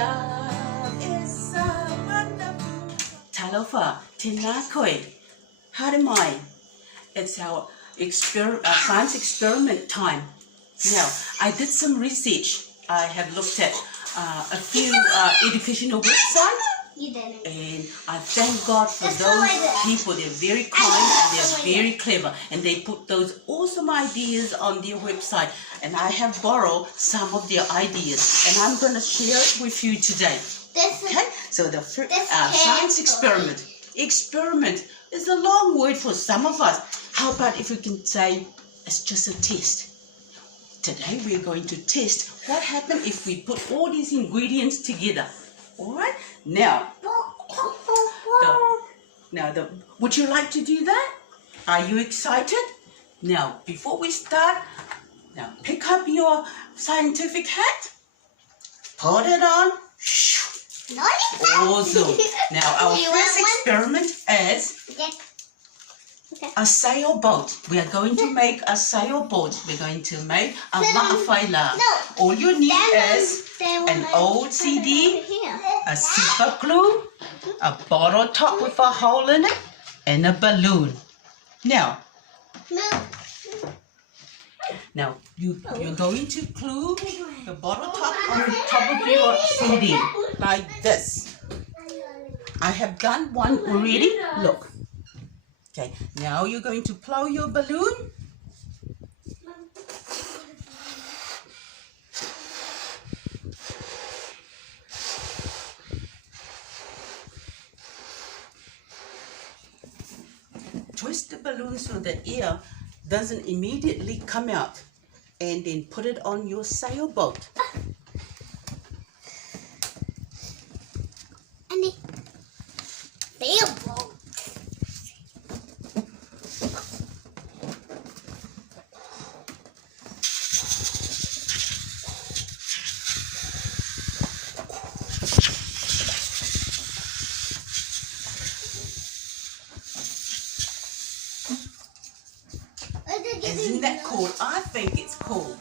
Love is so wonderful. Talofa, tinakoi, harimai. It's our science experiment time. Now, I did some research. I have looked at a few educational websites. You didn't. And I thank God for those people. They're very kind and they're very clever. And they put those awesome ideas on their website. And I have borrowed some of their ideas. And I'm going to share it with you today. Okay? So the science experiment. Experiment is a long word for some of us. How about if we can say it's just a test? Today we're going to test what happens if we put all these ingredients together. Alright, now, would you like to do that? Are you excited? Now, before we start, now pick up your scientific hat, put it on. Awesome. Now, our first experiment is a sailboat. We are going to make a sailboat. We're going to make a Vaafaila. All you need is an old CD, a super glue, a bottle top with a hole in it, and a balloon. Now you're going to glue the bottle top on top of your CD like this. I have done one already. Look. Okay, now you're going to blow your balloon. Twist the balloon so the air doesn't immediately come out, and then put it on your sailboat. And the sailboat. Isn't that cool? I think it's cool.